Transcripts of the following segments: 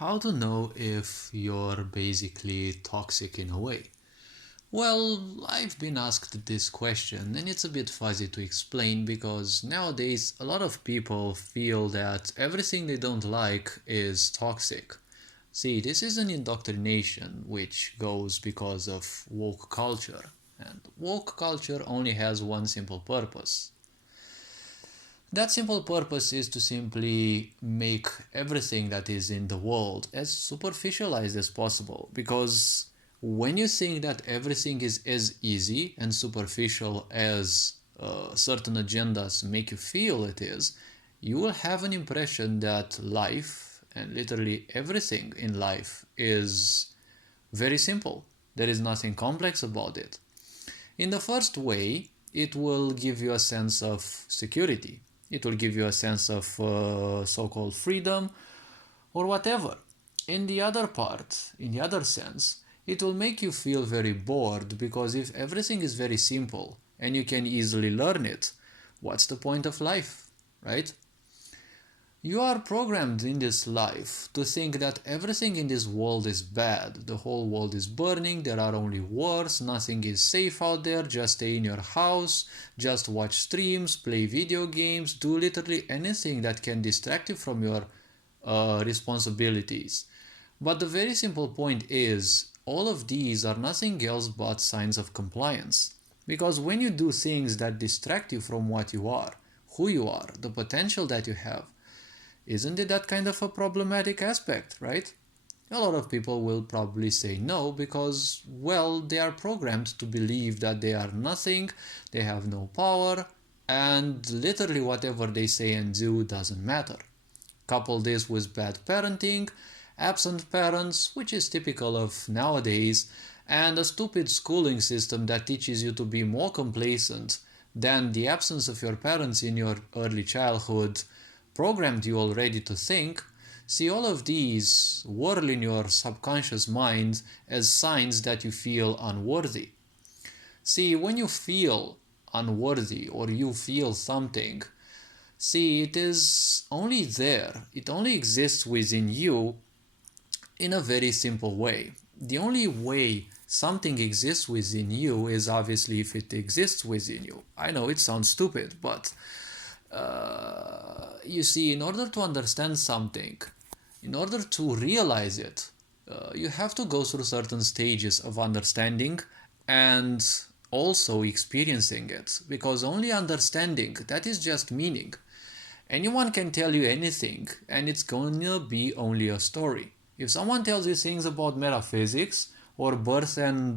How to know if you're basically toxic in a way? Well, I've been asked this question and it's a bit fuzzy to explain because nowadays a lot of people feel that everything they don't like is toxic. See, this is an indoctrination which goes because of woke culture, and woke culture only has one simple purpose. That simple purpose is to simply make everything that is in the world as superficialized as possible. Because when you think that everything is as easy and superficial as certain agendas make you feel it is, you will have an impression that life and literally everything in life is very simple. There is nothing complex about it. In the first way, it will give you a sense of security. It will give you a sense of so-called freedom or whatever. In the other part, in the other sense, it will make you feel very bored because if everything is very simple and you can easily learn it, what's the point of life, right? You are programmed in this life to think that everything in this world is bad. The whole world is burning, there are only wars, nothing is safe out there, just stay in your house, just watch streams, play video games, do literally anything that can distract you from your responsibilities. But the very simple point is, all of these are nothing else but signs of compliance. Because when you do things that distract you from what you are, who you are, the potential that you have, isn't it that kind of a problematic aspect, right? A lot of people will probably say no because, well, they are programmed to believe that they are nothing, they have no power, and literally whatever they say and do doesn't matter. Couple this with bad parenting, absent parents, which is typical of nowadays, and a stupid schooling system that teaches you to be more complacent than the absence of your parents in your early childhood programmed you already to think. See, all of these whirl in your subconscious mind as signs that you feel unworthy. See, when you feel unworthy or you feel something, see, it is only there, it only exists within you in a very simple way. The only way something exists within you is obviously if it exists within you. I know it sounds stupid, but you see, in order to understand something, in order to realize it, you have to go through certain stages of understanding and also experiencing it. Because only understanding, that is just meaning. Anyone can tell you anything, and it's gonna be only a story. If someone tells you things about metaphysics, or birth and,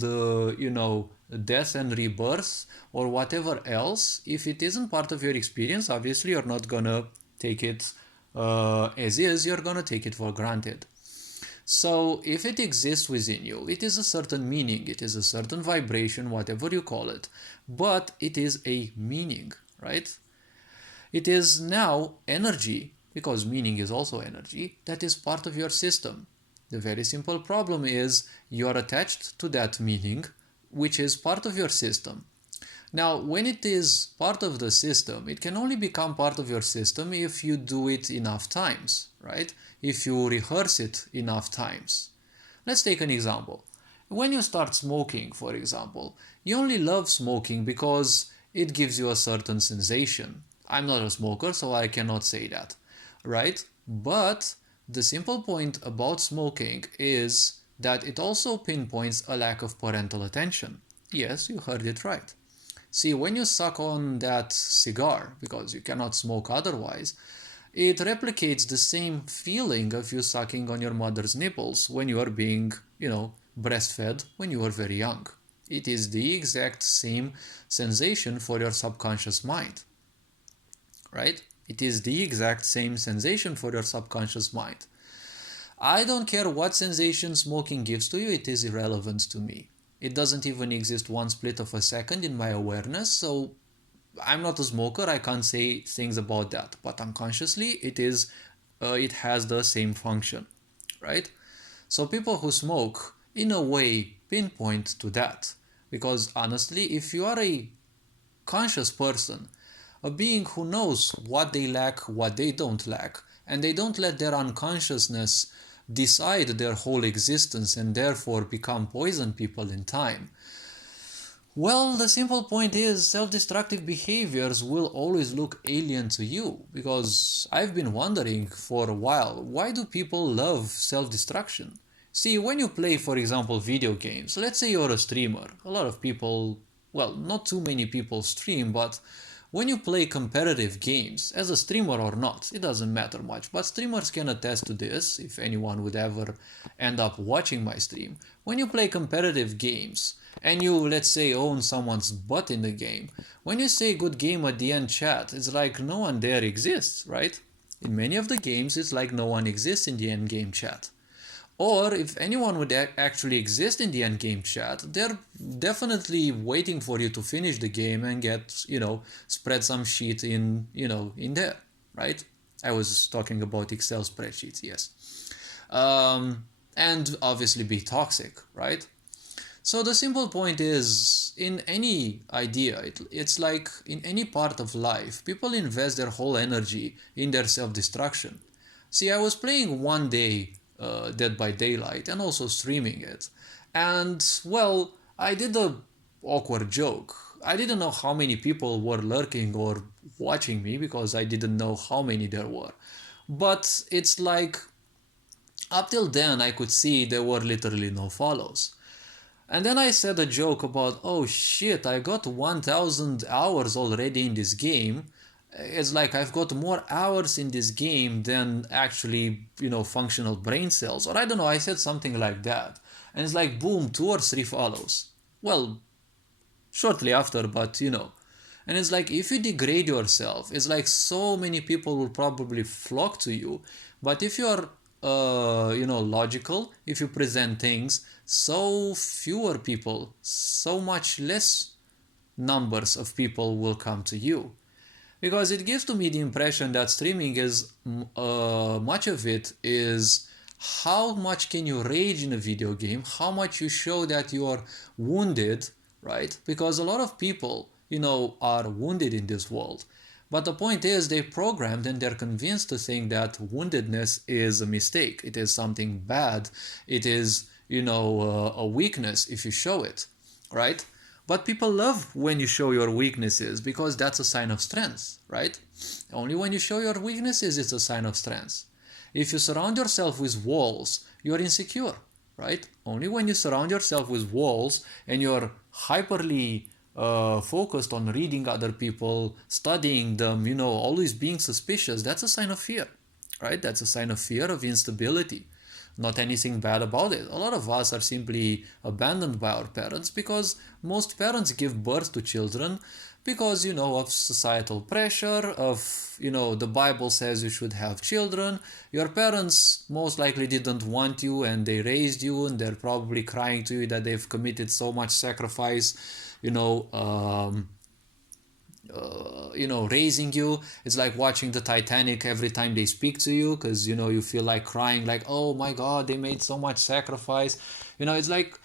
death and rebirth, or whatever else, if it isn't part of your experience, obviously you're not gonna take it as is, you're gonna take it for granted. So if it exists within you, it is a certain meaning, it is a certain vibration, whatever you call it, but it is a meaning, right? It is now energy, because meaning is also energy, that is part of your system. The very simple problem is you are attached to that meaning, which is part of your system. Now, when it is part of the system, it can only become part of your system if you do it enough times, right? If you rehearse it enough times. Let's take an example. When you start smoking, for example, you only love smoking because it gives you a certain sensation. I'm not a smoker, so I cannot say that, right? But the simple point about smoking is that it also pinpoints a lack of parental attention. Yes, you heard it right. See, when you suck on that cigar, because you cannot smoke otherwise, it replicates the same feeling of you sucking on your mother's nipples when you are being, breastfed when you were very young. It is the exact same sensation for your subconscious mind, right? It is the exact same sensation for your subconscious mind. I don't care what sensation smoking gives to you, it is irrelevant to me. It doesn't even exist one split of a second in my awareness, so I'm not a smoker, I can't say things about that. But unconsciously, it has the same function, right? So people who smoke, in a way, pinpoint to that. Because honestly, if you are a conscious person, a being who knows what they lack, what they don't lack, and they don't let their unconsciousness decide their whole existence and therefore become poison people in time? Well, the simple point is self-destructive behaviors will always look alien to you, because I've been wondering for a while, why do people love self-destruction? See, when you play, for example, video games, let's say you're a streamer, a lot of people, well, not too many people stream, but when you play competitive games, as a streamer or not, it doesn't matter much, but streamers can attest to this, if anyone would ever end up watching my stream. When you play competitive games, and you, let's say, own someone's butt in the game, when you say good game at the end chat, it's like no one there exists, right? In many of the games, it's like no one exists in the end game chat. Or if anyone would actually exist in the end game chat, they're definitely waiting for you to finish the game and get, spread some shit in, in there, right? I was talking about Excel spreadsheets, yes. And obviously be toxic, right? So the simple point is, in any idea, it's like in any part of life, people invest their whole energy in their self-destruction. See, I was playing one day Dead by Daylight and also streaming it. And, well, I did a awkward joke. I didn't know how many people were lurking or watching me because I didn't know how many there were. But it's like, up till then I could see there were literally no follows. And then I said a joke about, oh shit, I got 1000 hours already in this game. It's like I've got more hours in this game than actually, functional brain cells. Or I don't know, I said something like that. And it's like, boom, 2 or 3 follows. Well, shortly after, but And it's like, if you degrade yourself, it's like so many people will probably flock to you. But if you're logical, if you present things, so fewer people, so much less numbers of people will come to you. Because it gives to me the impression that streaming is, much of it is how much can you rage in a video game, how much you show that you are wounded, right? Because a lot of people, are wounded in this world. But the point is, they're programmed and they're convinced to think that woundedness is a mistake. It is something bad. It is, a weakness if you show it, right? But people love when you show your weaknesses because that's a sign of strength, right? Only when you show your weaknesses, it's a sign of strength. If you surround yourself with walls, you're insecure, right? Only when you surround yourself with walls and you're hyperly focused on reading other people, studying them, always being suspicious, that's a sign of fear, right? That's a sign of fear, of instability. Not anything bad about it. A lot of us are simply abandoned by our parents because most parents give birth to children because, of societal pressure, of, the Bible says you should have children. Your parents most likely didn't want you and they raised you, and they're probably crying to you that they've committed so much sacrifice, raising you. It's like watching the Titanic every time they speak to you, because you feel like crying, like, oh my god, they made so much sacrifice. It's like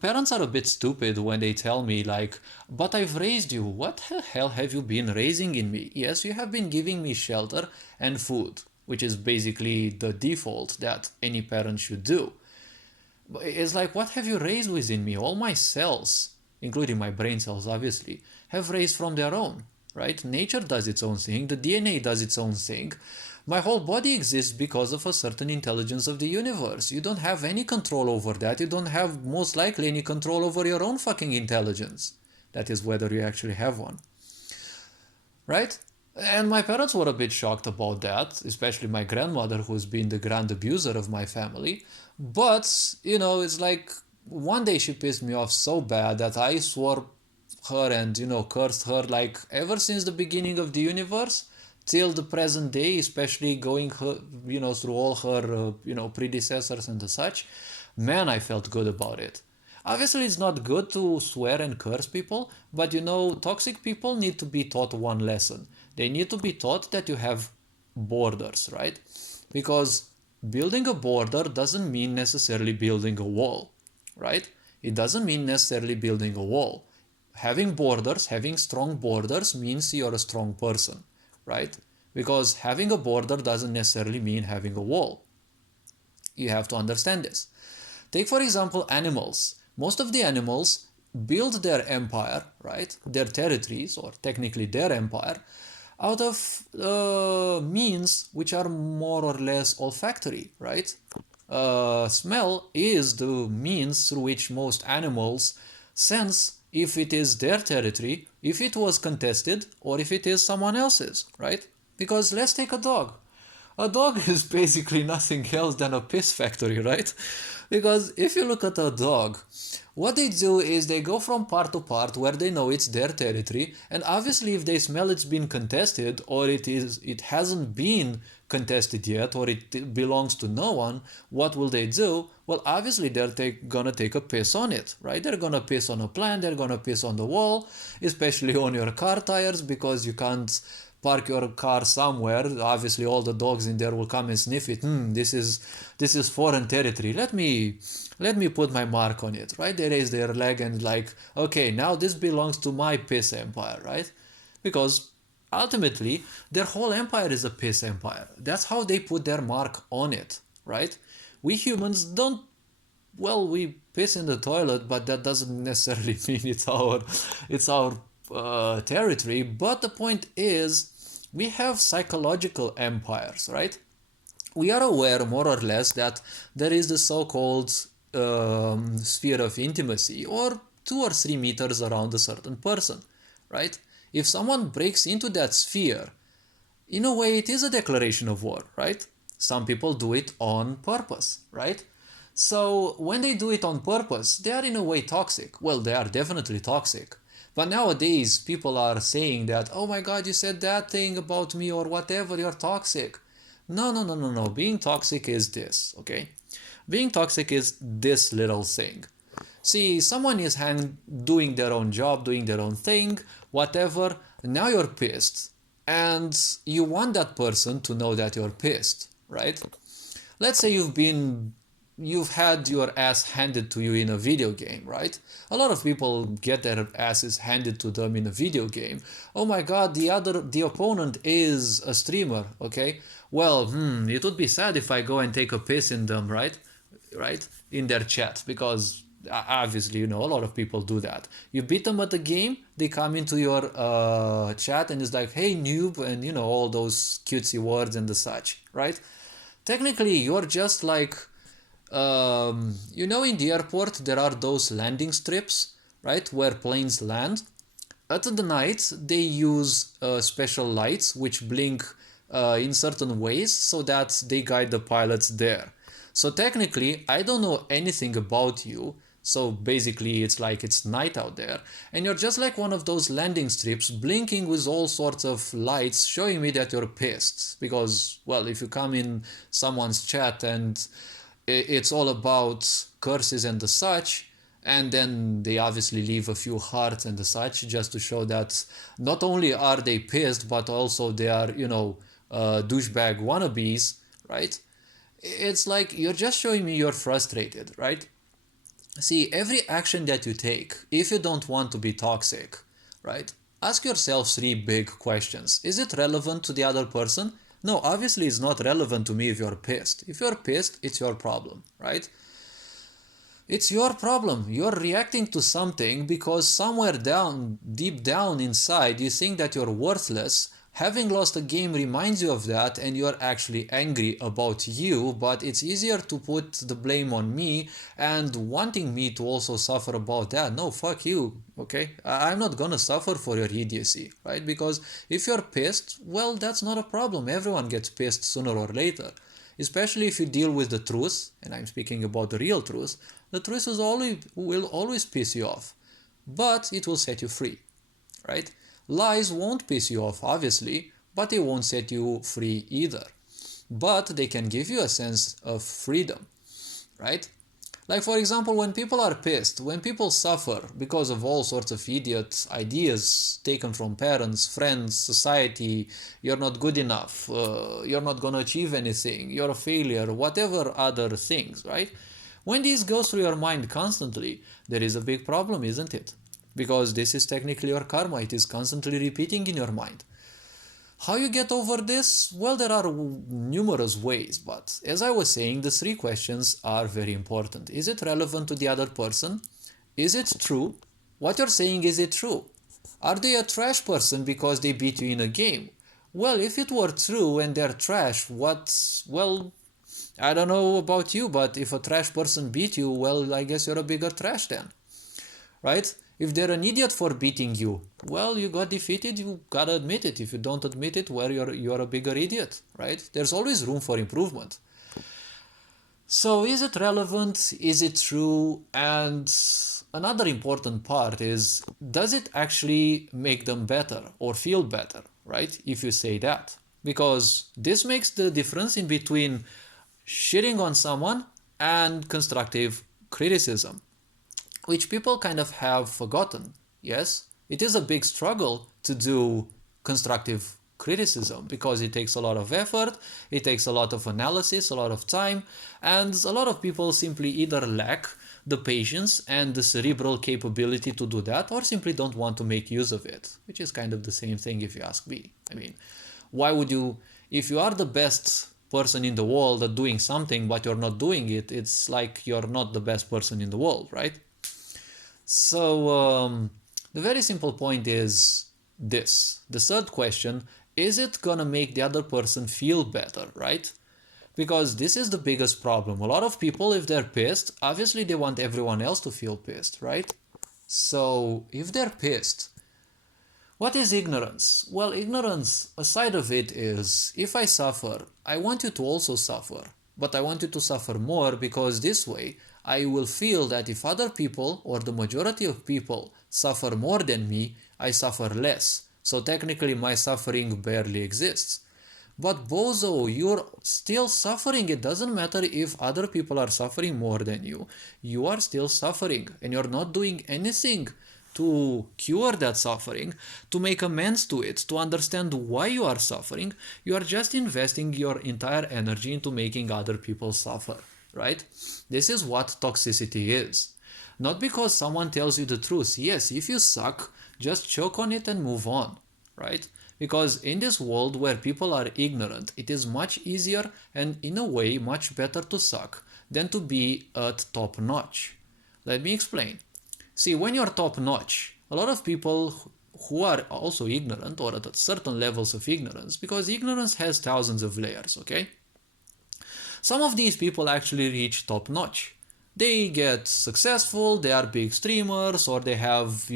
parents are a bit stupid when they tell me like, but I've raised you. What the hell have you been raising in me? Yes, you have been giving me shelter and food, which is basically the default that any parent should do. But it's like, what have you raised within me? All my cells, including my brain cells obviously, have raised from their own, right? Nature does its own thing, the DNA does its own thing. My whole body exists because of a certain intelligence of the universe. You don't have any control over that. You don't have, most likely, any control over your own fucking intelligence. That is, whether you actually have one. Right? And my parents were a bit shocked about that, especially my grandmother, who's been the grand abuser of my family. But, it's like, one day she pissed me off so bad that I swore her and, cursed her, like, ever since the beginning of the universe till the present day, especially going her, through all her, predecessors and such. Man, I felt good about it. Obviously, it's not good to swear and curse people, but, toxic people need to be taught one lesson. They need to be taught that you have borders, right? Because building a border doesn't mean necessarily building a wall, right? It doesn't mean necessarily building a wall. Having borders, having strong borders means you're a strong person, right? Because having a border doesn't necessarily mean having a wall. You have to understand this. Take, for example, animals. Most of the animals build their empire, right? Their territories, or technically their empire, out of means which are more or less olfactory, right? Smell is the means through which most animals sense if it is their territory, if it was contested, or if it is someone else's, right? Because let's take a dog. A dog is basically nothing else than a piss factory, right? Because if you look at a dog, what they do is they go from part to part where they know it's their territory, and obviously if they smell it's been contested, or it hasn't been contested yet, or it belongs to no one, what will they do? Well, obviously they're gonna take a piss on it, right? They're gonna piss on a plant, they're gonna piss on the wall, especially on your car tires, because you can't park your car somewhere. Obviously all the dogs in there will come and sniff it. This is foreign territory. Let me put my mark on it, right? They raise their leg and like, okay, now this belongs to my piss empire, right? Because ultimately their whole empire is a piss empire. That's how they put their mark on it, right? We humans don't, well, we piss in the toilet, but that doesn't necessarily mean it's our territory. But the point is, we have psychological empires, right? We are aware more or less that there is the so-called sphere of intimacy, or 2 or 3 meters around a certain person, right? If someone breaks into that sphere, in a way it is a declaration of war, right? Some people do it on purpose, right? So when they do it on purpose, they are in a way toxic. Well, they are definitely toxic. But nowadays, people are saying that, oh my God, you said that thing about me or whatever, you're toxic. No, no, no, no, no. Being toxic is this, okay? Being toxic is this little thing. See, someone is doing their own job, doing their own thing, whatever. Now you're pissed. And you want that person to know that you're pissed, right? Let's say you've had your ass handed to you in a video game, right? A lot of people get their asses handed to them in a video game. Oh my God, the opponent is a streamer, okay? Well, it would be sad if I go and take a piss in them, right? Right? In their chat, because obviously, a lot of people do that. You beat them at the game, they come into your chat and it's like, hey noob, and all those cutesy words and the such, right? Technically, you're just like, in the airport there are those landing strips, right, where planes land. At the night they use special lights which blink in certain ways so that they guide the pilots there. So technically I don't know anything about you, so basically it's like it's night out there and you're just like one of those landing strips blinking with all sorts of lights showing me that you're pissed. Because, well, if you come in someone's chat and it's all about curses and the such, and then they obviously leave a few hearts and the such just to show that not only are they pissed but also they are douchebag wannabes, right? It's like you're just showing me you're frustrated, right? See, every action that you take, if you don't want to be toxic, right, ask yourself 3 big questions. Is it relevant to the other person? No, obviously it's not relevant to me if you're pissed. If you're pissed, it's your problem, right? It's your problem. You're reacting to something because somewhere down, deep down inside, you think that you're worthless. Having lost a game reminds you of that and you're actually angry about you, but it's easier to put the blame on me and wanting me to also suffer about that. No, fuck you, okay? I'm not gonna suffer for your idiocy, right? Because if you're pissed, well, that's not a problem. Everyone gets pissed sooner or later. Especially if you deal with the truth, and I'm speaking about the real truth, the truth will always piss you off, but it will set you free, right? Lies won't piss you off, obviously, but they won't set you free either. But they can give you a sense of freedom, right? Like, for example, when people are pissed, when people suffer because of all sorts of idiot ideas taken from parents, friends, society, you're not good enough, you're not gonna achieve anything, you're a failure, whatever other things, right? When this goes through your mind constantly, there is a big problem, isn't it? Because this is technically your karma, it is constantly repeating in your mind. How you get over this? Well, there are numerous ways, but as I was saying, the three questions are very important. Is it relevant to the other person? Is it true? What you're saying, is it true? Are they a trash person because they beat you in a game? Well, if it were true and they're trash, well, I don't know about you, but if a trash person beat you, well, I guess you're a bigger trash then, right? If they're an idiot for beating you, well, you got defeated, you gotta admit it. If you don't admit it, well, you're a bigger idiot, right? There's always room for improvement. So is it relevant? Is it true? And another important part is, does it actually make them better or feel better, right? If you say that. Because this makes the difference in between shitting on someone and constructive criticism, which people kind of have forgotten. Yes, it is a big struggle to do constructive criticism because it takes a lot of effort, it takes a lot of analysis, a lot of time, and a lot of people simply either lack the patience and the cerebral capability to do that, or simply don't want to make use of it, which is kind of the same thing if you ask me. I mean, why would you, if you are the best person in the world at doing something but you're not doing it, it's like you're not the best person in the world, right? So the very simple point is this. The third question, is it gonna make the other person feel better, right? Because this is the biggest problem. A lot of people, if they're pissed, obviously they want everyone else to feel pissed, right? So if they're pissed, what is ignorance? Well, ignorance, a side of it is, if I suffer, I want you to also suffer. But I want you to suffer more, because this way I will feel that if other people or the majority of people suffer more than me, I suffer less. So technically my suffering barely exists. But bozo, you're still suffering. It doesn't matter if other people are suffering more than you. You are still suffering and you're not doing anything to cure that suffering, to make amends to it, to understand why you are suffering. You are just investing your entire energy into making other people suffer, right? This is what toxicity is. Not because someone tells you the truth. Yes, if you suck, just choke on it and move on, right? Because in this world where people are ignorant, it is much easier and in a way much better to suck than to be at top notch. Let me explain. See, when you're top notch, a lot of people who are also ignorant or at certain levels of ignorance, because ignorance has thousands of layers, okay? Some of these people actually reach top notch. They get successful, they are big streamers, or they have,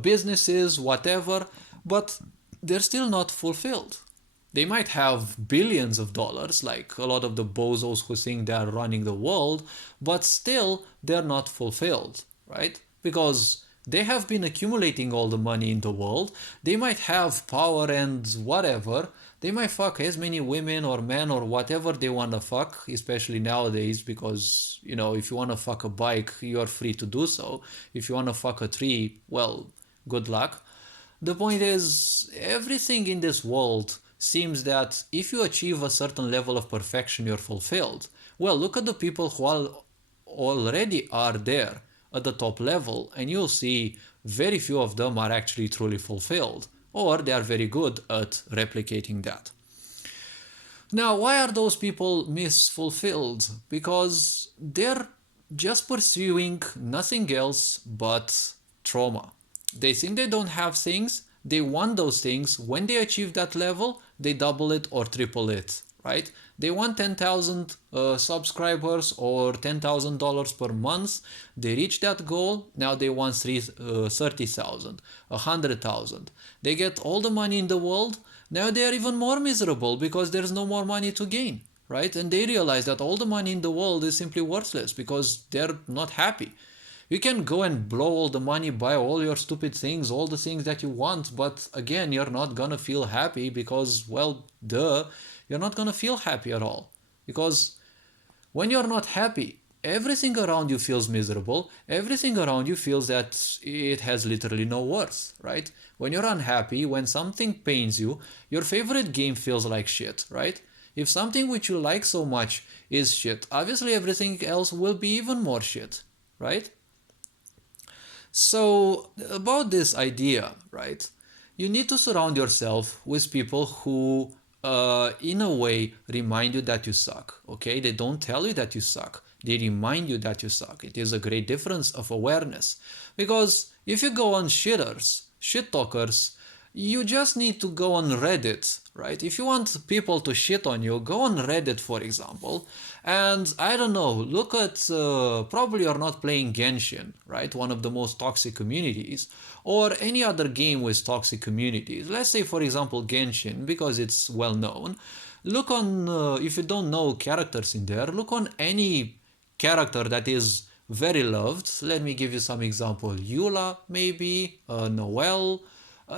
businesses, whatever, but they're still not fulfilled. They might have billions of dollars, like a lot of the bozos who think they are running the world, but still they're not fulfilled, right? Because they have been accumulating all the money in the world. They might have power and whatever. They might fuck as many women or men or whatever they want to fuck, especially nowadays, because, if you want to fuck a bike, you're free to do so. If you want to fuck a tree, well, good luck. The point is, everything in this world seems that if you achieve a certain level of perfection, you're fulfilled. Well, look at the people who already are there at the top level, and you'll see very few of them are actually truly fulfilled, or they are very good at replicating that. Now, why are those people misfulfilled? Because they're just pursuing nothing else but trauma. They think they don't have things, they want those things. When they achieve that level, they double it or triple it, right? They want 10,000 subscribers or $10,000 per month. They reach that goal. Now they want 30,000, 100,000. They get all the money in the world. Now they are even more miserable because there's no more money to gain, right? And they realize that all the money in the world is simply worthless because they're not happy. You can go and blow all the money, buy all your stupid things, all the things that you want, but again, you're not gonna feel happy because, well, you're not gonna feel happy at all. Because when you're not happy, everything around you feels miserable, everything around you feels that it has literally no worth, right? When you're unhappy, when something pains you, your favorite game feels like shit, right? If something which you like so much is shit, obviously everything else will be even more shit, right? So, about this idea, right? You need to surround yourself with people who, in a way, remind you that you suck. Okay, they don't tell you that you suck. They remind you that you suck. It is a great difference of awareness. Because if you go on shit talkers, you just need to go on Reddit, right? If you want people to shit on you, go on Reddit, for example, and I don't know, look at, probably you're not playing Genshin, right? One of the most toxic communities, or any other game with toxic communities. Let's say, for example, Genshin, because it's well known. Look on, if you don't know characters in there, look on any character that is very loved. Let me give you some example. Eula, maybe, Noelle.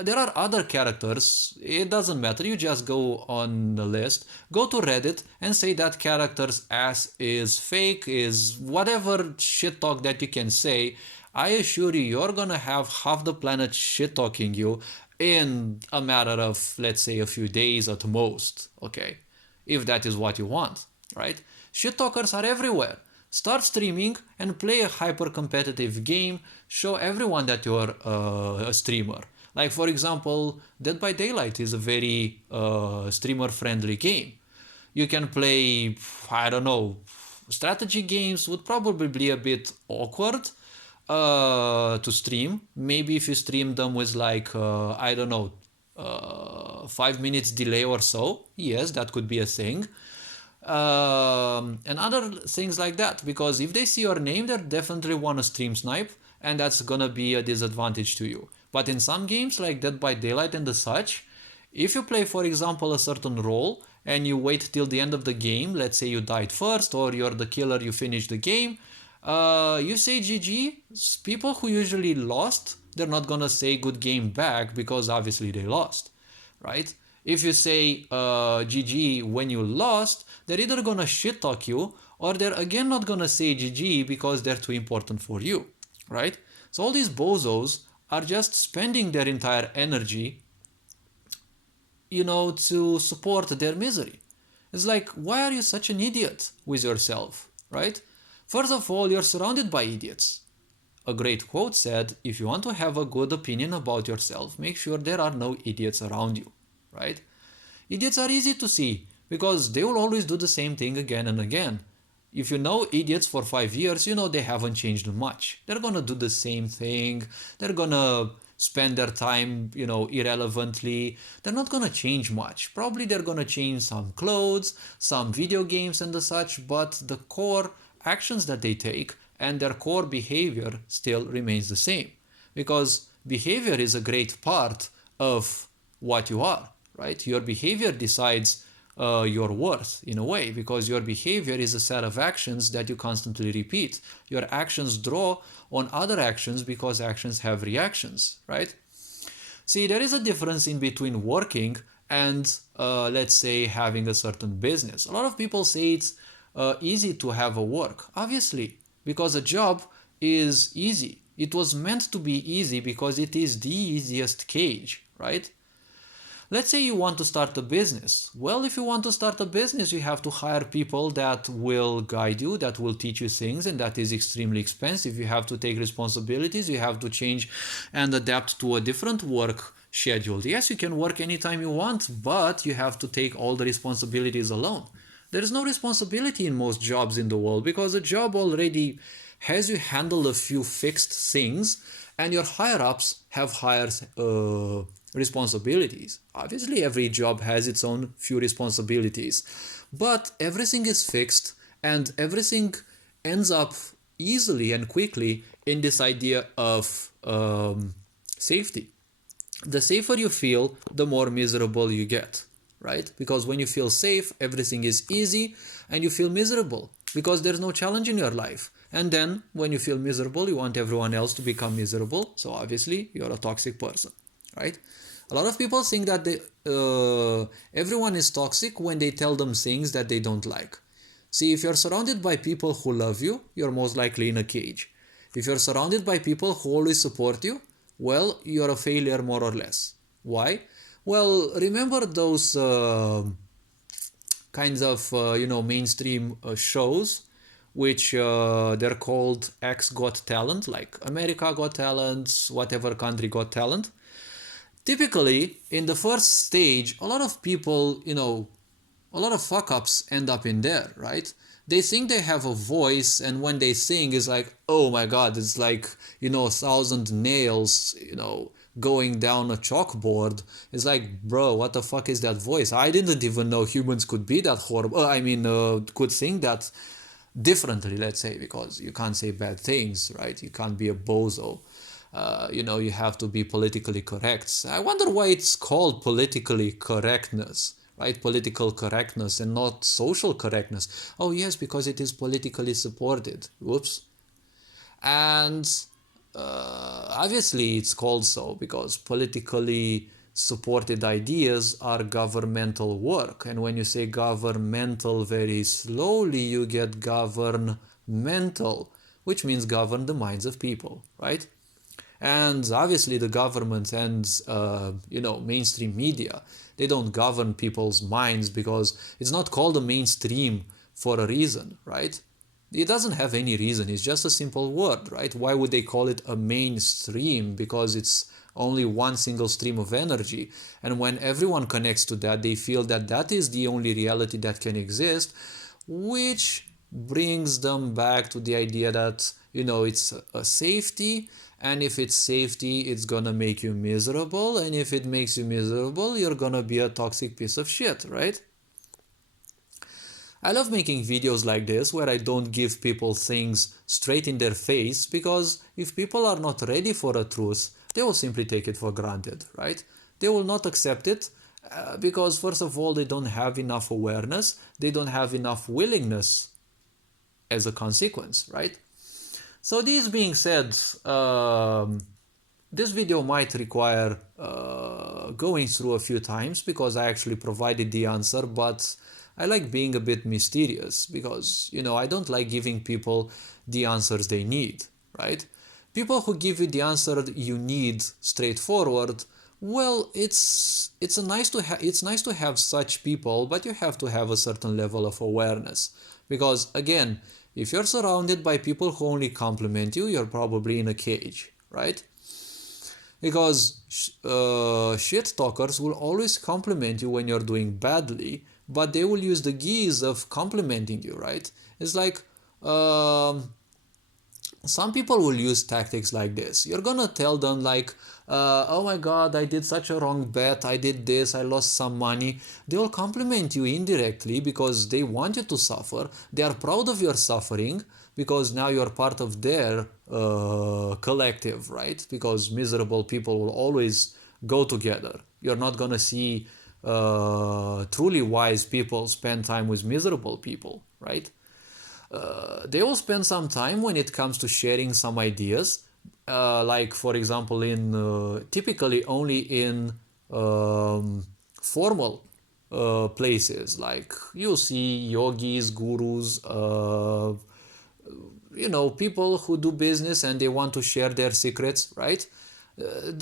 There are other characters, it doesn't matter, you just go on the list, go to Reddit and say that character's ass is fake, is whatever shit talk that you can say. I assure you, you're gonna have half the planet shit talking you in a matter of, let's say, a few days at most, okay? If that is what you want, right? Shit talkers are everywhere. Start streaming and play a hyper competitive game, show everyone that you're a streamer. Like, for example, Dead by Daylight is a very streamer-friendly game. You can play, I don't know, strategy games would probably be a bit awkward to stream. Maybe if you stream them with like, I don't know, 5 minutes delay or so. Yes, that could be a thing. And other things like that. Because if they see your name, they definitely want to stream snipe. And that's gonna be a disadvantage to you. But in some games like Dead by Daylight and the such, if you play, for example, a certain role and you wait till the end of the game, let's say you died first or you're the killer, you finish the game, you say GG, people who usually lost, they're not gonna say good game back because obviously they lost, right? If you say GG when you lost, they're either gonna shit talk you or they're again not gonna say GG because they're too important for you, right? So all these bozos are just spending their entire energy, to support their misery. It's like, why are you such an idiot with yourself, right? First of all, you're surrounded by idiots. A great quote said, if you want to have a good opinion about yourself, make sure there are no idiots around you, right? Idiots are easy to see because they will always do the same thing again and again. If you know idiots for 5 years, you know they haven't changed much. They're gonna do the same thing. They're gonna spend their time, irrelevantly. They're not gonna change much. Probably they're gonna change some clothes, some video games and the such, but the core actions that they take and their core behavior still remains the same. Because behavior is a great part of what you are, right? Your behavior decides your worth in a way, because your behavior is a set of actions that you constantly repeat. Your actions draw on other actions because actions have reactions, right? See, there is a difference in between working and, let's say, having a certain business. A lot of people say it's easy to have a work, obviously, because a job is easy. It was meant to be easy because it is the easiest cage, right? Let's say you want to start a business. Well, if you want to start a business, you have to hire people that will guide you, that will teach you things, and that is extremely expensive. You have to take responsibilities, you have to change and adapt to a different work schedule. Yes, you can work anytime you want, but you have to take all the responsibilities alone. There is no responsibility in most jobs in the world because a job already has you handle a few fixed things and your higher-ups have higher responsibilities. Obviously, every job has its own few responsibilities, but everything is fixed and everything ends up easily and quickly in this idea of safety. The safer you feel, the more miserable you get, right? Because when you feel safe, everything is easy and you feel miserable because there's no challenge in your life. And then when you feel miserable, you want everyone else to become miserable. So obviously, you're a toxic person, right? A lot of people think that everyone is toxic when they tell them things that they don't like. See, if you're surrounded by people who love you, you're most likely in a cage. If you're surrounded by people who always support you, well, you're a failure more or less. Why? Well, remember those kinds of, mainstream shows which they're called X Got Talent, like America Got Talent, whatever country got talent. Typically, in the first stage, a lot of people, a lot of fuck ups end up in there, right? They think they have a voice, and when they sing, it's like, oh my god, it's like, 1,000 nails, going down a chalkboard. It's like, bro, what the fuck is that voice? I didn't even know humans could be that horrible. Could sing that differently, let's say, because you can't say bad things, right? You can't be a bozo. You have to be politically correct. I wonder why it's called politically correctness, right? Political correctness and not social correctness. Oh yes, because it is politically supported. Whoops. And obviously it's called so because politically supported ideas are governmental work. And when you say governmental very slowly, you get governmental, which means govern the minds of people, right? And obviously the government and mainstream media, they don't govern people's minds because it's not called a mainstream for a reason, right? It doesn't have any reason. It's just a simple word, right? Why would they call it a mainstream? Because it's only one single stream of energy. And when everyone connects to that, they feel that that is the only reality that can exist, which brings them back to the idea that, it's a safety. And if it's safety, it's gonna make you miserable. And if it makes you miserable, you're gonna be a toxic piece of shit, right? I love making videos like this where I don't give people things straight in their face, because if people are not ready for a truth, they will simply take it for granted, right? They will not accept it because, first of all, they don't have enough awareness, they don't have enough willingness as a consequence, right? So this being said, this video might require going through a few times because I actually provided the answer, but I like being a bit mysterious because, I don't like giving people the answers they need, right? People who give you the answer you need straightforward, well, it's nice to have such people, but you have to have a certain level of awareness. Because again, if you're surrounded by people who only compliment you, you're probably in a cage, right? Because shit talkers will always compliment you when you're doing badly, but they will use the guise of complimenting you, right? It's like some people will use tactics like this. You're gonna tell them like, oh my god, I did such a wrong bet, I did this, I lost some money. They will compliment you indirectly because they want you to suffer. They are proud of your suffering because now you're part of their collective, right? Because miserable people will always go together. You're not gonna see truly wise people spend time with miserable people, right? They will spend some time when it comes to sharing some ideas, like for example typically only in formal places, like you'll see yogis, gurus, people who do business and they want to share their secrets, right?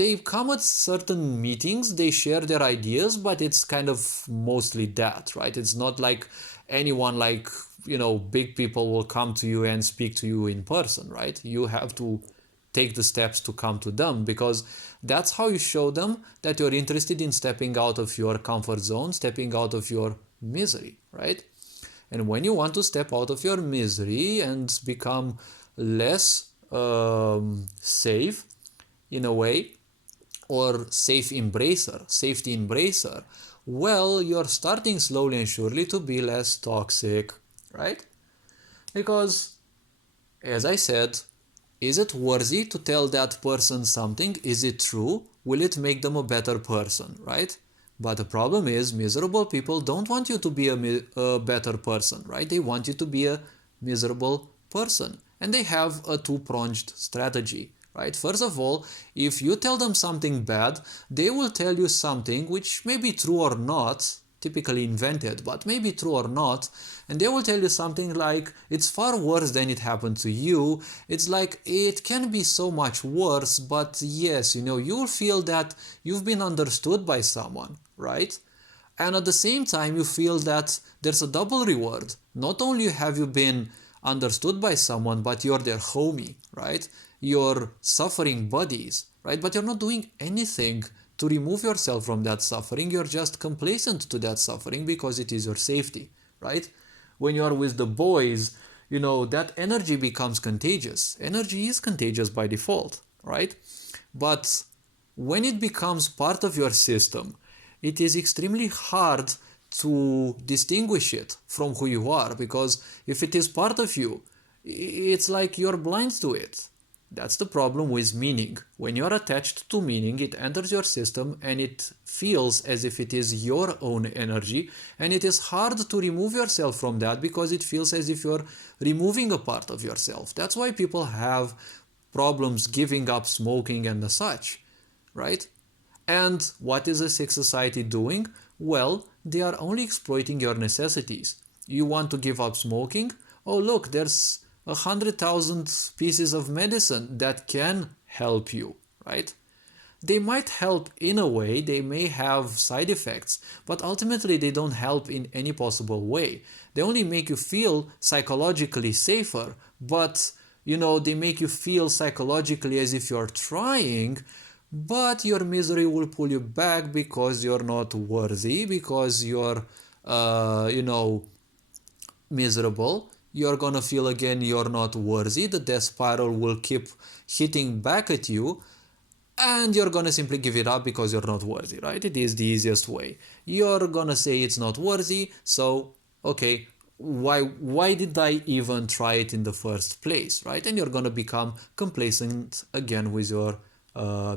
They come at certain meetings, they share their ideas, but it's kind of mostly that, right? It's not like anyone like, big people will come to you and speak to you in person, right? You have to take the steps to come to them because that's how you show them that you're interested in stepping out of your comfort zone, stepping out of your misery, right? And when you want to step out of your misery and become less safe, in a way, or safety embracer, well, you're starting slowly and surely to be less toxic, right? Because, as I said, is it worthy to tell that person something? Is it true? Will it make them a better person, right? But the problem is, miserable people don't want you to be a better person, right? They want you to be a miserable person. And they have a two-pronged strategy, right? First of all, if you tell them something bad, they will tell you something which may be true or not, typically invented, but maybe true or not, and they will tell you something like, it's far worse than it happened to you. It's like, it can be so much worse, but yes, you'll feel that you've been understood by someone, right? And at the same time, you feel that there's a double reward. Not only have you been understood by someone, but you're their homie, right? You're suffering buddies, right? But you're not doing anything to remove yourself from that suffering. You're just complacent to that suffering because it is your safety, right? When you are with the boys, that energy becomes contagious. Energy is contagious by default, right? But when it becomes part of your system, it is extremely hard to distinguish it from who you are, because if it is part of you, it's like you're blind to it. That's the problem with meaning. When you're attached to meaning, it enters your system and it feels as if it is your own energy, and it is hard to remove yourself from that because it feels as if you're removing a part of yourself. That's why people have problems giving up smoking and such, right? And what is a sick society doing? Well, they are only exploiting your necessities. You want to give up smoking? Oh, look, there's 100,000 pieces of medicine that can help you, right? They might help in a way, they may have side effects, but ultimately they don't help in any possible way. They only make you feel psychologically safer, but they make you feel psychologically as if you're trying, but your misery will pull you back because you're not worthy, because you're, miserable. You're gonna feel again you're not worthy. The death spiral will keep hitting back at you, and you're gonna simply give it up because you're not worthy, right? It is the easiest way. You're gonna say it's not worthy, so okay, why did I even try it in the first place, right? And you're gonna become complacent again with your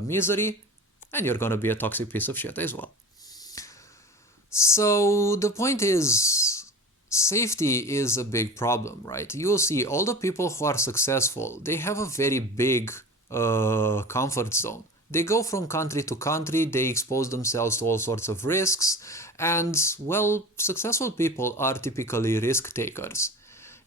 misery, and you're gonna be a toxic piece of shit as well. So the point is, safety is a big problem, right? You'll see all the people who are successful, they have a very big comfort zone. They go from country to country, they expose themselves to all sorts of risks, and, well, successful people are typically risk takers.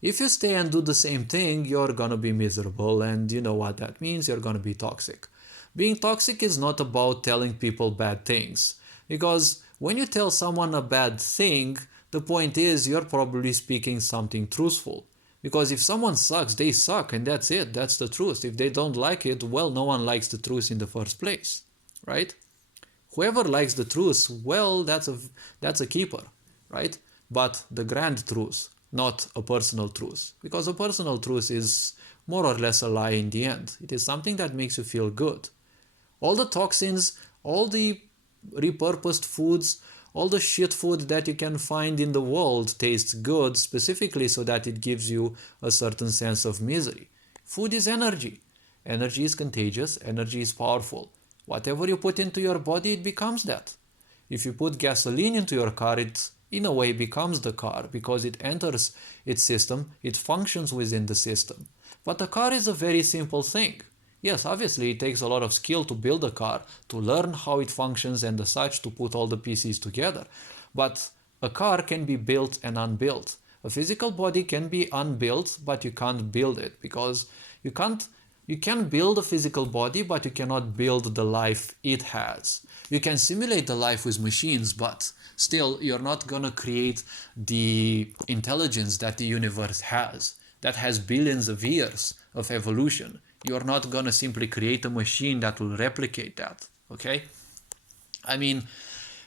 If you stay and do the same thing, you're gonna be miserable, and you know what that means, you're gonna be toxic. Being toxic is not about telling people bad things, because when you tell someone a bad thing, the point is you're probably speaking something truthful. Because if someone sucks, they suck, and that's it. That's the truth. If they don't like it, well, no one likes the truth in the first place, right? Whoever likes the truth, well, that's a keeper, right? But the grand truth, not a personal truth. Because a personal truth is more or less a lie in the end. It is something that makes you feel good. All the toxins, all the repurposed foods, all the shit food that you can find in the world tastes good specifically so that it gives you a certain sense of misery. Food is energy. Energy is contagious. Energy is powerful. Whatever you put into your body, it becomes that. If you put gasoline into your car, it in a way becomes the car because it enters its system, it functions within the system. But a car is a very simple thing. Yes, obviously it takes a lot of skill to build a car, to learn how it functions and as such to put all the pieces together. But a car can be built and unbuilt. A physical body can be unbuilt, but you can't build it because you can build a physical body, but you cannot build the life it has. You can simulate the life with machines, but still you're not gonna create the intelligence that the universe has, that has billions of years of evolution. You're not gonna simply create a machine that will replicate that, okay? I mean,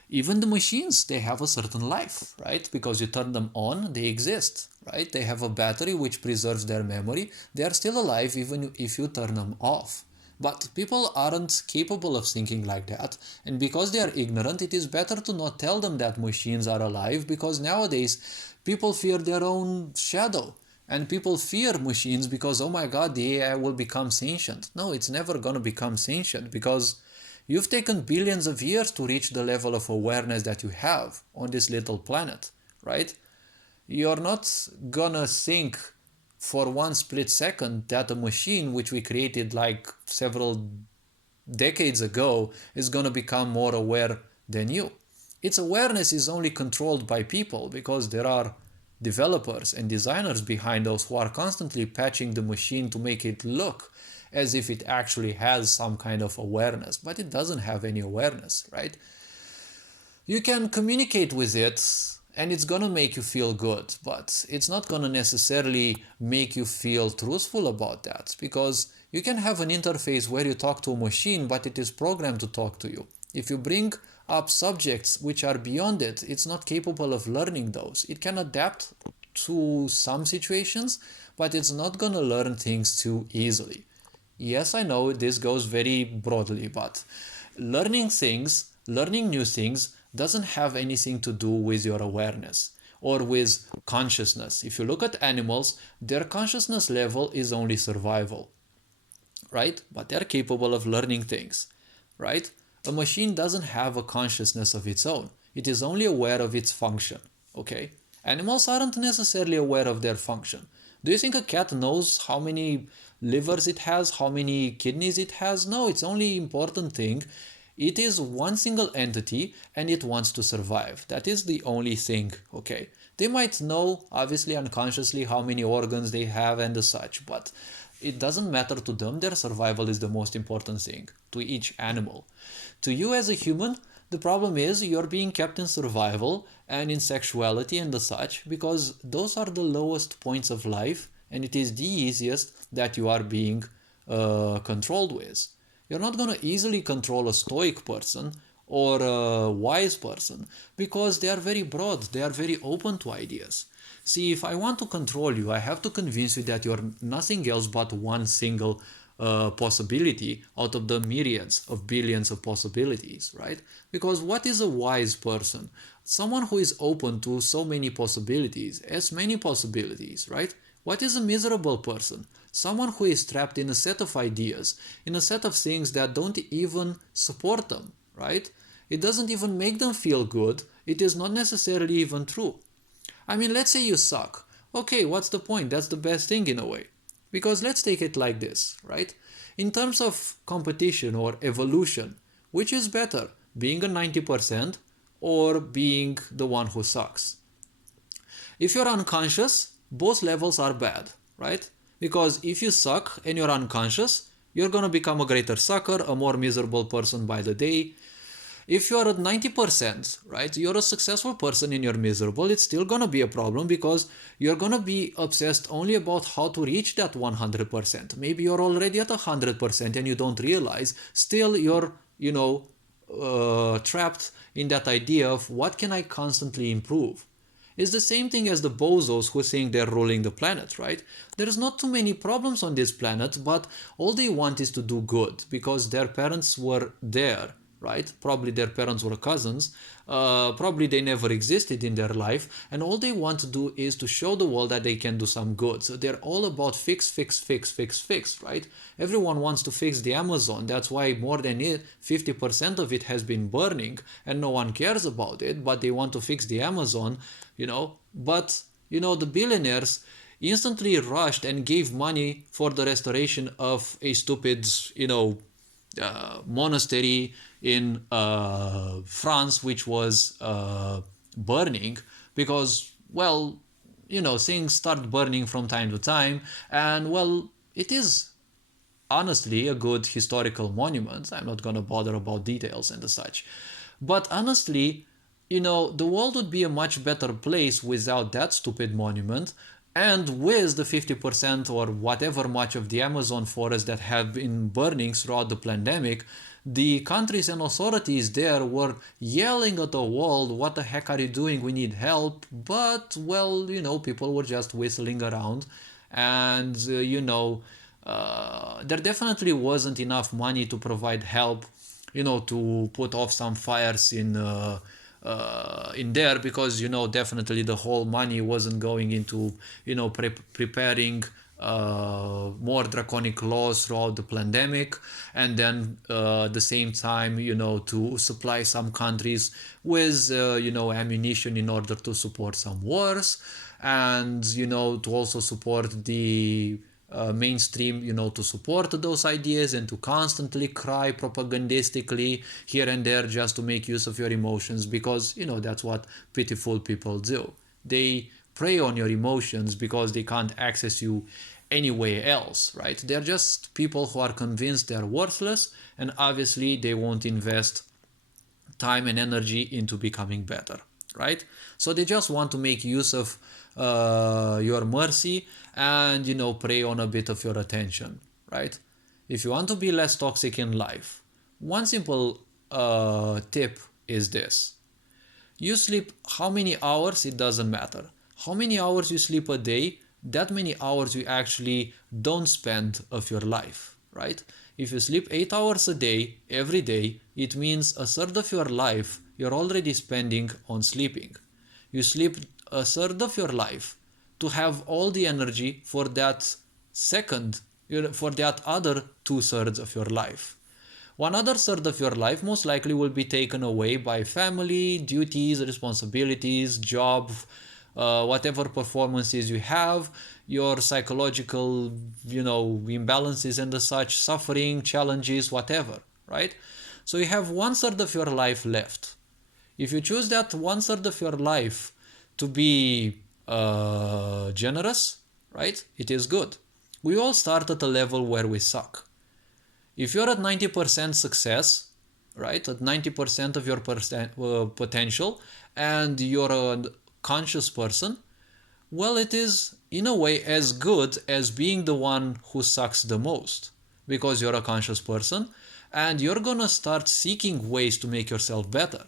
even the machines, they have a certain life, right? Because you turn them on, they exist, right? They have a battery which preserves their memory. They are still alive even if you turn them off. But people aren't capable of thinking like that, and because they are ignorant, it is better to not tell them that machines are alive, because nowadays people fear their own shadow. And people fear machines because, oh my god, the AI will become sentient. No, it's never gonna become sentient because you've taken billions of years to reach the level of awareness that you have on this little planet, right? You're not gonna think for one split second that a machine which we created like several decades ago is gonna become more aware than you. Its awareness is only controlled by people because there are developers and designers behind those who are constantly patching the machine to make it look as if it actually has some kind of awareness, but it doesn't have any awareness, right? You can communicate with it and it's gonna make you feel good, but it's not gonna necessarily make you feel truthful about that, because you can have an interface where you talk to a machine, but it is programmed to talk to you. If you bring up subjects which are beyond it, it's not capable of learning those. It can adapt to some situations, but it's not going to learn things too easily. Yes, I know this goes very broadly, but learning new things doesn't have anything to do with your awareness or with consciousness. If you look at animals, their consciousness level is only survival, right? But they're capable of learning things, right? A machine doesn't have a consciousness of its own. It is only aware of its function, okay? Animals aren't necessarily aware of their function. Do you think a cat knows how many livers it has, how many kidneys it has? No, it's only important thing. It is one single entity and it wants to survive. That is the only thing, okay? They might know, obviously unconsciously, how many organs they have and the such, but it doesn't matter to them. Their survival is the most important thing to each animal. To you as a human, the problem is you're being kept in survival and in sexuality and the such because those are the lowest points of life and it is the easiest that you are being controlled with. You're not going to easily control a stoic person or a wise person because they are very broad, they are very open to ideas. See, if I want to control you, I have to convince you that you're nothing else but one single possibility out of the myriads of billions of possibilities, right? Because what is a wise person? Someone who is open to so many possibilities, as many possibilities, right? What is a miserable person? Someone who is trapped in a set of ideas, in a set of things that don't even support them, right? It doesn't even make them feel good. It is not necessarily even true. I mean, let's say you suck. Okay, what's the point? That's the best thing in a way. Because let's take it like this, right? In terms of competition or evolution, which is better, being a 90% or being the one who sucks? If you're unconscious, both levels are bad, right? Because if you suck and you're unconscious, you're gonna become a greater sucker, a more miserable person by the day. If you're at 90%, right, you're a successful person and you're miserable, it's still gonna be a problem because you're gonna be obsessed only about how to reach that 100%. Maybe you're already at 100% and you don't realize. Still, you're, trapped in that idea of what can I constantly improve? It's the same thing as the bozos who think they're ruling the planet, right? There's not too many problems on this planet, but all they want is to do good because their parents were there, right? Probably their parents were cousins. Probably they never existed in their life. And all they want to do is to show the world that they can do some good. So they're all about fix, right? Everyone wants to fix the Amazon. That's why more than 50% of it has been burning and no one cares about it. But they want to fix the Amazon, But, the billionaires instantly rushed and gave money for the restoration of a stupid, monastery in France, which was burning because, things start burning from time to time. And, it is honestly a good historical monument. I'm not going to bother about details and the such. But honestly, the world would be a much better place without that stupid monument and with the 50% or whatever much of the Amazon forest that have been burning throughout the pandemic. The countries and authorities there were yelling at the world, what the heck are you doing? We need help. But, people were just whistling around. And, there definitely wasn't enough money to provide help, to put off some fires in there because definitely the whole money wasn't going into preparing more draconic laws throughout the pandemic and then at the same time to supply some countries with ammunition in order to support some wars and to also support the mainstream, to support those ideas and to constantly cry propagandistically here and there just to make use of your emotions because, that's what pitiful people do. They prey on your emotions because they can't access you anywhere else, right? They're just people who are convinced they're worthless and obviously they won't invest time and energy into becoming better, right? So they just want to make use of your mercy and prey on a bit of your attention, right? If you want to be less toxic in life, one simple tip is this. You sleep how many hours, it doesn't matter. How many hours you sleep a day, that many hours you actually don't spend of your life, right? If you sleep 8 hours a day, every day, it means a third of your life you're already spending on sleeping. You sleep a third of your life to have all the energy for that second, for that other two-thirds of your life. One other third of your life most likely will be taken away by family, duties, responsibilities, job, whatever performances you have, your psychological, imbalances and the such, suffering, challenges, whatever, right? So you have one third of your life left. If you choose that one third of your life to be generous, right, it is good. We all start at a level where we suck. If you're at 90% success, right, at 90% of your potential, and you're a conscious person, well, it is in a way as good as being the one who sucks the most, because you're a conscious person and you're gonna start seeking ways to make yourself better.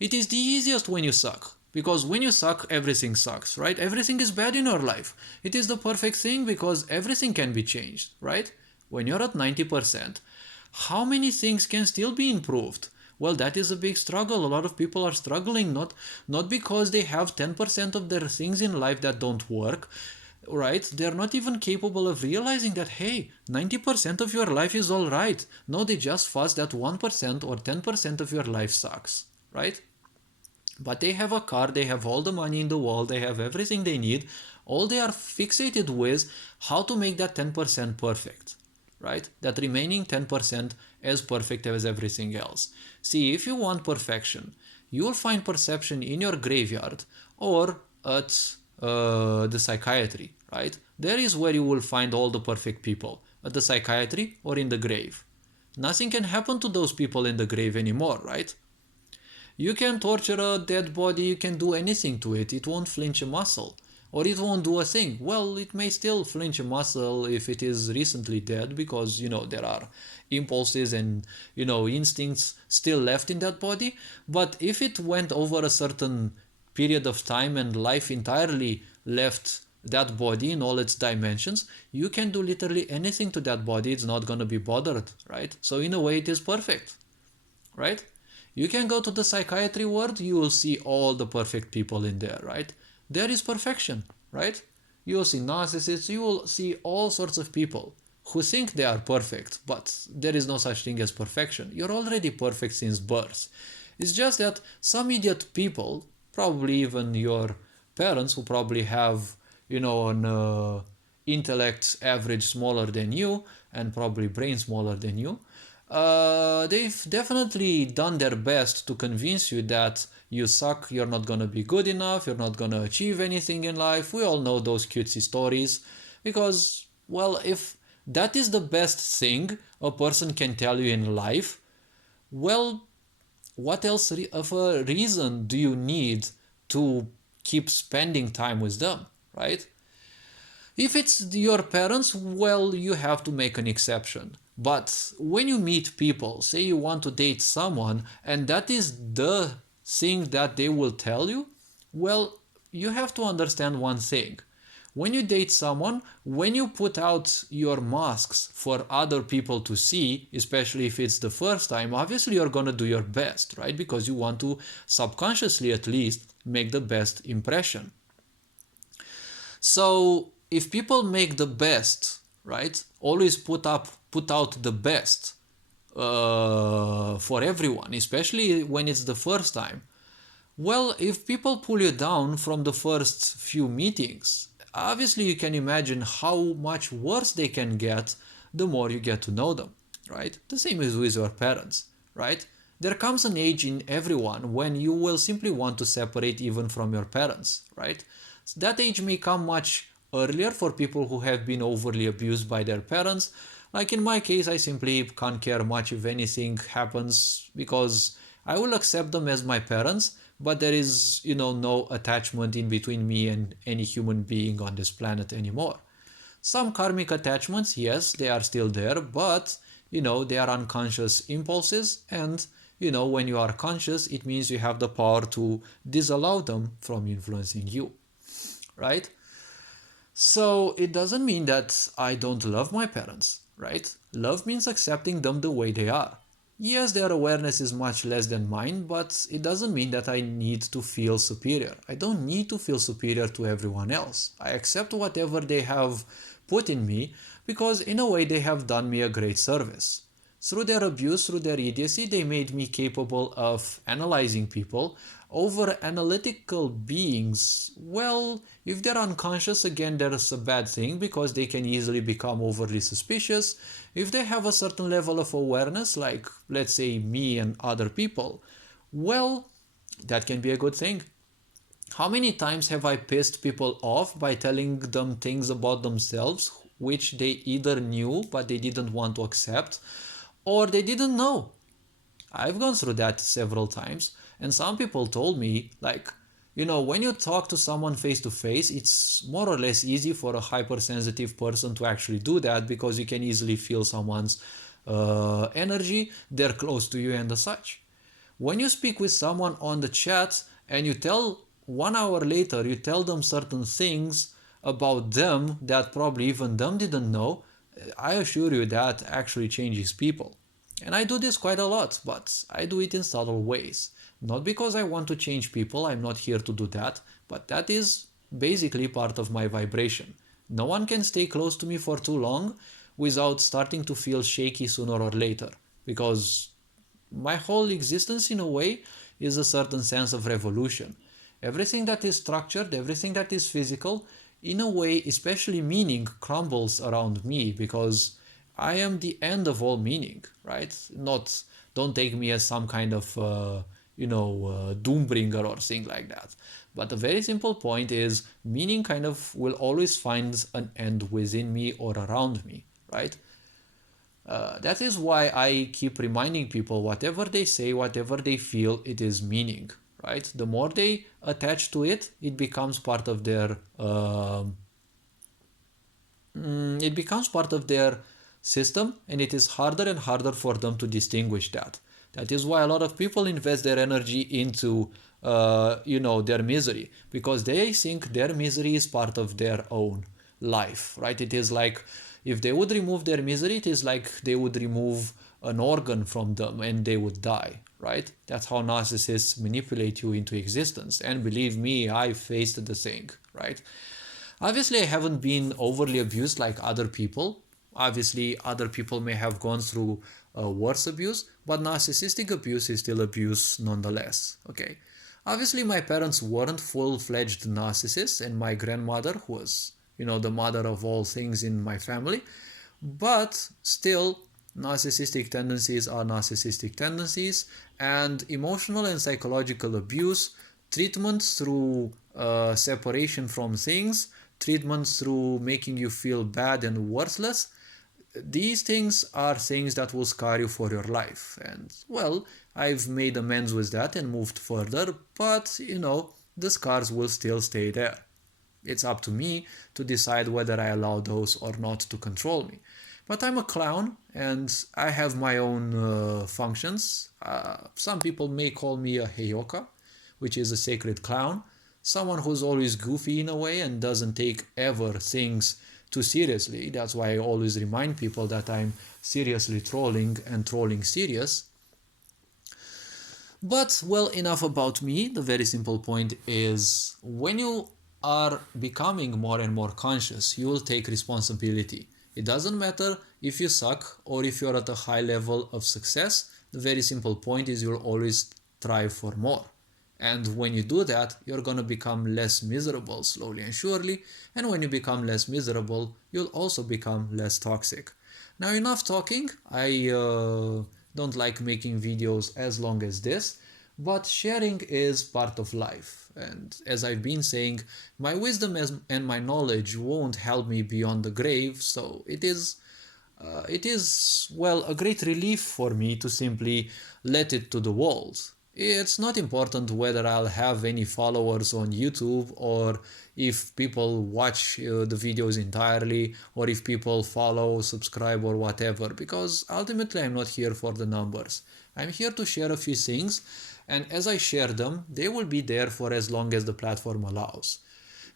It is the easiest when you suck, because when you suck, everything sucks, right? Everything is bad in your life. It is the perfect thing because everything can be changed, right? When you're at 90%, how many things can still be improved? Well, that is a big struggle. A lot of people are struggling, not because they have 10% of their things in life that don't work, right? They're not even capable of realizing that, hey, 90% of your life is all right. No, they just fuss that 1% or 10% of your life sucks, right? But they have a car, they have all the money in the world, they have everything they need. All they are fixated with how to make that 10% perfect, right? That remaining 10% as perfect as everything else. See, if you want perfection, you will find perception in your graveyard or at the psychiatry, right? There is where you will find all the perfect people, at the psychiatry or in the grave. Nothing can happen to those people in the grave anymore, right? You can torture a dead body, you can do anything to it, it won't flinch a muscle. Or it won't do a thing. Well, it may still flinch a muscle if it is recently dead, because, there are impulses and, instincts still left in that body. But if it went over a certain period of time and life entirely left that body in all its dimensions, you can do literally anything to that body, it's not going to be bothered, right? So in a way it is perfect, right? You can go to the psychiatry ward, you will see all the perfect people in there, right? There is perfection, right? You will see narcissists, you will see all sorts of people who think they are perfect, but there is no such thing as perfection. You're already perfect since birth. It's just that some idiot people, probably even your parents who probably have, an intellect average smaller than you and probably brain smaller than you, they've definitely done their best to convince you that you suck, you're not gonna be good enough, you're not gonna achieve anything in life. We all know those cutesy stories because, well, if that is the best thing a person can tell you in life, well, what else of a reason do you need to keep spending time with them, right? If it's your parents, well, you have to make an exception. But when you meet people, say you want to date someone, and that is the thing that they will tell you, well, you have to understand one thing. When you date someone, when you put out your masks for other people to see, especially if it's the first time, obviously you're going to do your best, right? Because you want to subconsciously at least make the best impression. So if people make the best, right, always put out the best for everyone, especially when it's the first time. Well, if people pull you down from the first few meetings, obviously you can imagine how much worse they can get the more you get to know them, right? The same is with your parents, right? There comes an age in everyone when you will simply want to separate even from your parents, right? That age may come much earlier for people who have been overly abused by their parents. Like in my case, I simply can't care much if anything happens because I will accept them as my parents, but there is, no attachment in between me and any human being on this planet anymore. Some karmic attachments, yes, they are still there, but, they are unconscious impulses and, when you are conscious, it means you have the power to disallow them from influencing you, right? So it doesn't mean that I don't love my parents, right? Love means accepting them the way they are. Yes, their awareness is much less than mine, but it doesn't mean that I need to feel superior. I don't need to feel superior to everyone else. I accept whatever they have put in me because, in a way, they have done me a great service. Through their abuse, through their idiocy, they made me capable of analyzing people. Over analytical beings, well, if they're unconscious, again, there's a bad thing because they can easily become overly suspicious. If they have a certain level of awareness, like, let's say, me and other people, well, that can be a good thing. How many times have I pissed people off by telling them things about themselves which they either knew but they didn't want to accept, or they didn't know? I've gone through that several times, and some people told me, like, when you talk to someone face to face, it's more or less easy for a hypersensitive person to actually do that because you can easily feel someone's energy, they're close to you and the such. When you speak with someone on the chat and you tell 1 hour later, you tell them certain things about them that probably even them didn't know, I assure you that actually changes people. And I do this quite a lot, but I do it in subtle ways. Not because I want to change people, I'm not here to do that, but that is basically part of my vibration. No one can stay close to me for too long without starting to feel shaky sooner or later, because my whole existence, in a way, is a certain sense of revolution. Everything that is structured, everything that is physical, in a way, especially meaning, crumbles around me because I am the end of all meaning, right? Not, don't take me as some kind of, doombringer or thing like that. But the very simple point is meaning kind of will always find an end within me or around me, right? That is why I keep reminding people whatever they say, whatever they feel, it is meaning, right? The more they attach to it, it becomes part of their system, and it is harder and harder for them to distinguish that. That is why a lot of people invest their energy into their misery, because they think their misery is part of their own life, right? It is like if they would remove their misery, it is like they would remove an organ from them and they would die, right? That's how narcissists manipulate you into existence. And believe me, I faced the thing, right? Obviously, I haven't been overly abused like other people. Obviously, other people may have gone through worse abuse, but narcissistic abuse is still abuse nonetheless, okay? Obviously, my parents weren't full-fledged narcissists, and my grandmother was, the mother of all things in my family, but still, narcissistic tendencies are narcissistic tendencies, and emotional and psychological abuse, treatments through separation from things, treatments through making you feel bad and worthless, these things are things that will scar you for your life. And, well, I've made amends with that and moved further, but, the scars will still stay there. It's up to me to decide whether I allow those or not to control me. But I'm a clown and I have my own functions. Some people may call me a heyoka, which is a sacred clown. Someone who's always goofy in a way and doesn't take ever things too seriously. That's why I always remind people that I'm seriously trolling and trolling serious. But, well, enough about me. The very simple point is when you are becoming more and more conscious, you will take responsibility. It doesn't matter if you suck or if you're at a high level of success. The very simple point is you'll always strive for more. And when you do that, you're going to become less miserable slowly and surely. And when you become less miserable, you'll also become less toxic. Now, enough talking. I don't like making videos as long as this, but sharing is part of life. And as I've been saying, my wisdom and my knowledge won't help me beyond the grave, so it is, well, a great relief for me to simply let it to the world. It's not important whether I'll have any followers on YouTube or if people watch the videos entirely or if people follow, subscribe or whatever, because ultimately I'm not here for the numbers. I'm here to share a few things, and as I share them, they will be there for as long as the platform allows.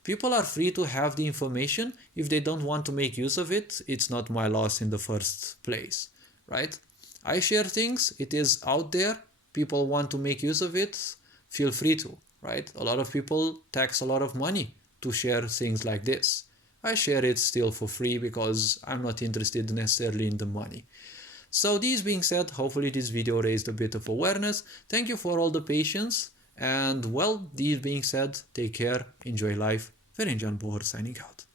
People are free to have the information. If they don't want to make use of it, it's not my loss in the first place, right? I share things, it is out there. People want to make use of it, feel free to, right? A lot of people tax a lot of money to share things like this. I share it still for free because I'm not interested necessarily in the money. So this being said, hopefully this video raised a bit of awareness. Thank you for all the patience. And well, this being said, take care, enjoy life. Ferenc Bohor signing out.